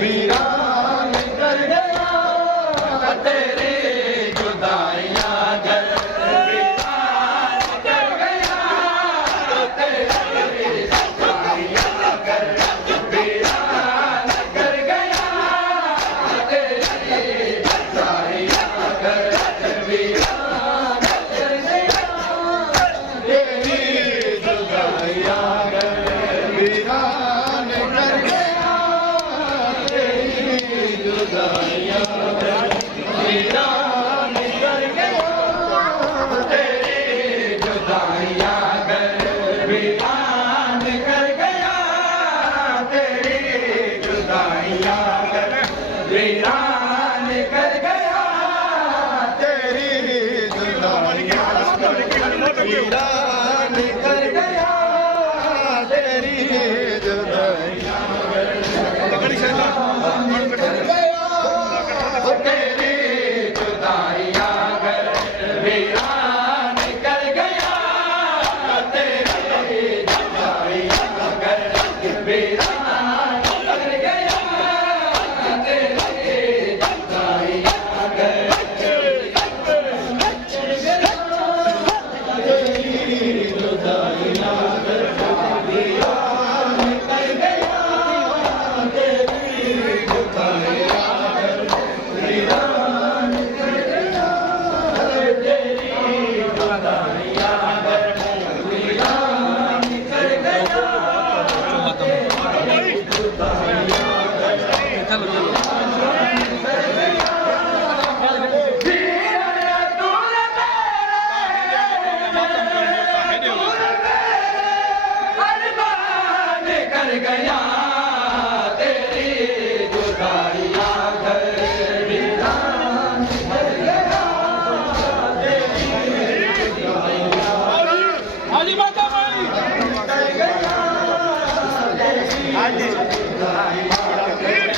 वीरान कर गया तेरी जुदाइयां घर वीरान कर गया तेरी जुदाइयां घर वीरान कर गया तेरी जुदाइयां घर वीरान कर गया तेरी जुदाइयां घर वीरान कर गया तेरी जुदाइयां घर वीरान कर गया तेरी जुदाइयां घर वीरान कर गया तेरी जुदाइयां घर वीरान कर गया तेरी जुदाइयां वीरान कर गया तेरी जुदाइयां कर गया तेरी जुदाइयां घर वीरान कर गया तेरी जुदाइयां घर वीरान कर गया तेरी जुदाइयां घर कर गया तेरी जुदाइयां घर वीरान कर गया तेरी हाजी माता भाई कर गया तेरी जुदाइयां घर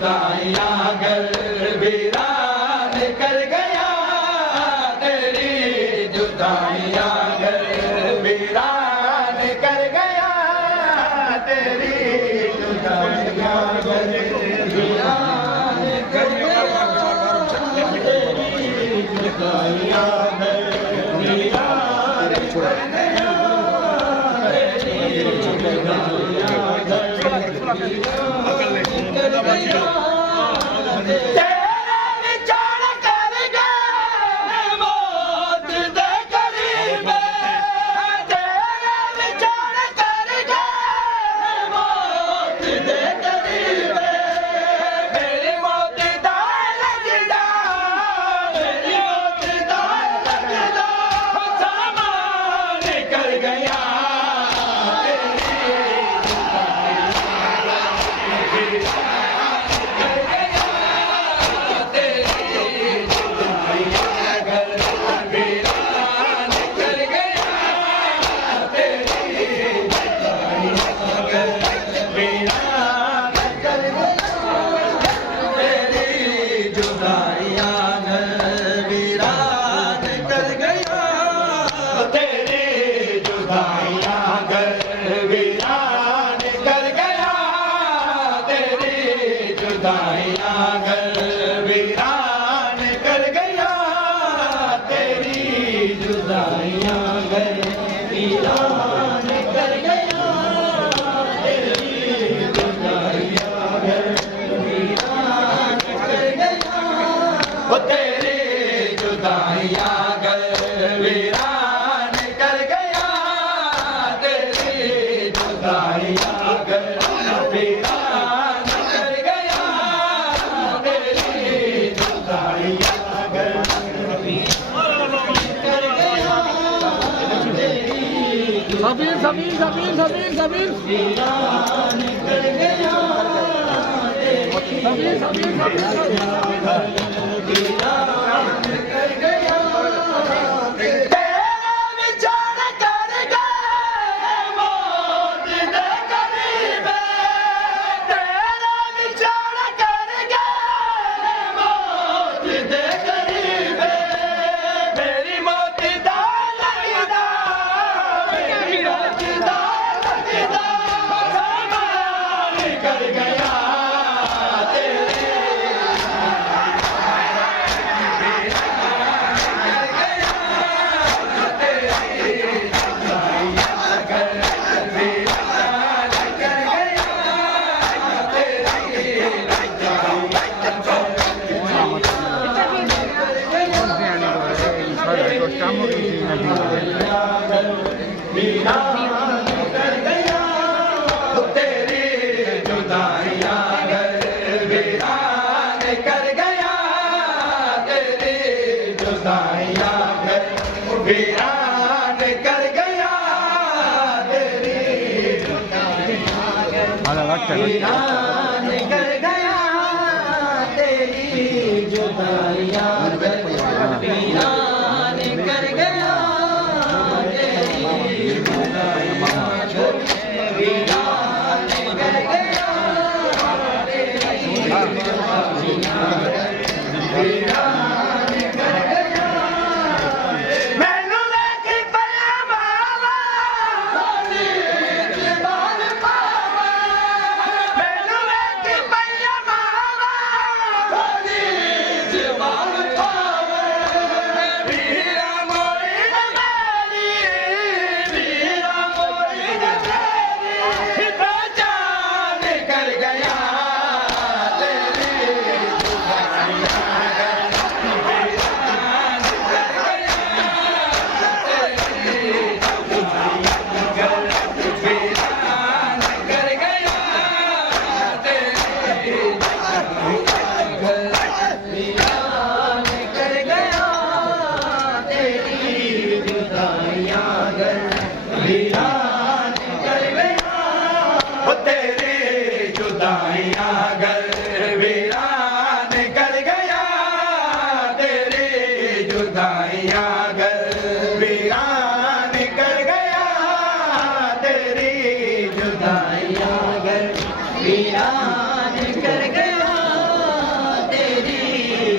जुदाइयां घर वीरान कर गया तेरी जुदाइयां घर वीरान कर गया तेरी जुदाइयां घर वीरान कर गया तेरी जुदाइयां घर वीरान कर गया तेरी जुदाइयां तेरे विचार कर गए मौत दे करीब तेरे विचार कर गए मौत दे करीब मेरी मौत दा लगदा मेरी मौत दा लगदा सामान कर गया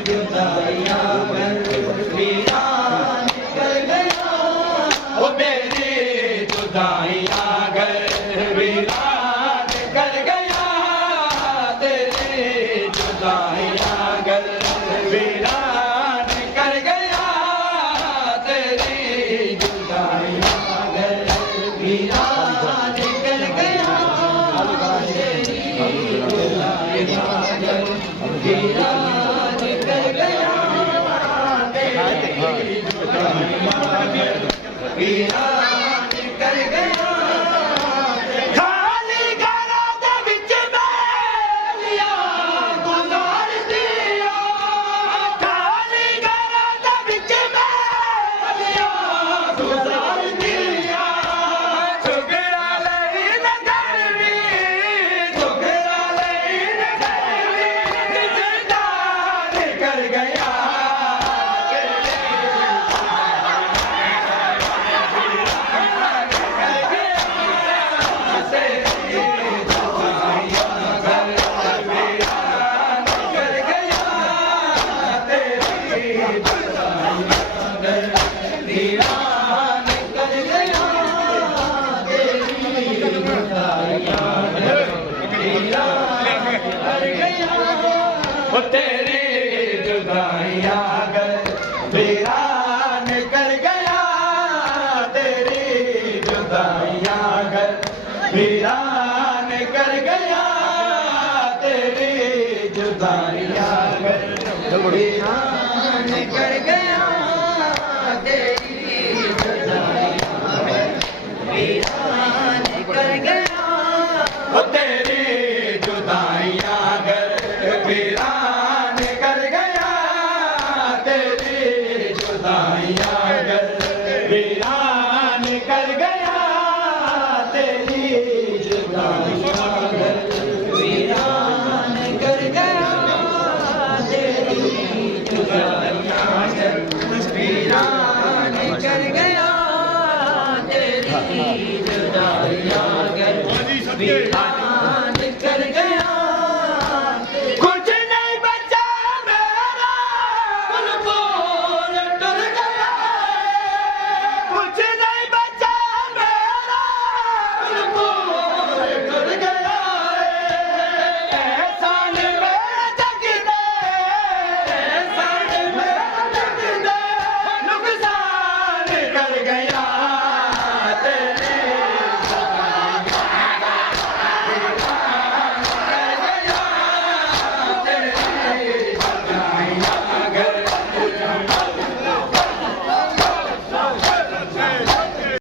जुदाइयां वीरान कर गया ओ मेरी जुदाइयां वीरान कर गया तेरी जुदाइयां वीरान कर गया तेरी जुदाइयां वीरान कर गया तेरी जुदाइयां वीरान कर गया तेरी जुदाइयां वीरान कर गया खाली घरां दे विच मेलियां गुज़ार दिया खाली घरां दे विच मेलियां गुज़ार दिया सुगरा लई न गरवी सुगरा लई न गरवी जिंदान कर गया वीरान कर गया तेरी जुदाइयां वीरान कर गया ओ तेरी जुदाइयां वीरान कर गया तेरी जुदाइयां वीरान कर गया तेरी जुदाइयां वीरान कर गया तेरी जुदाइयां वीरान कर गया ओ तेरी जुदाइयां वीरान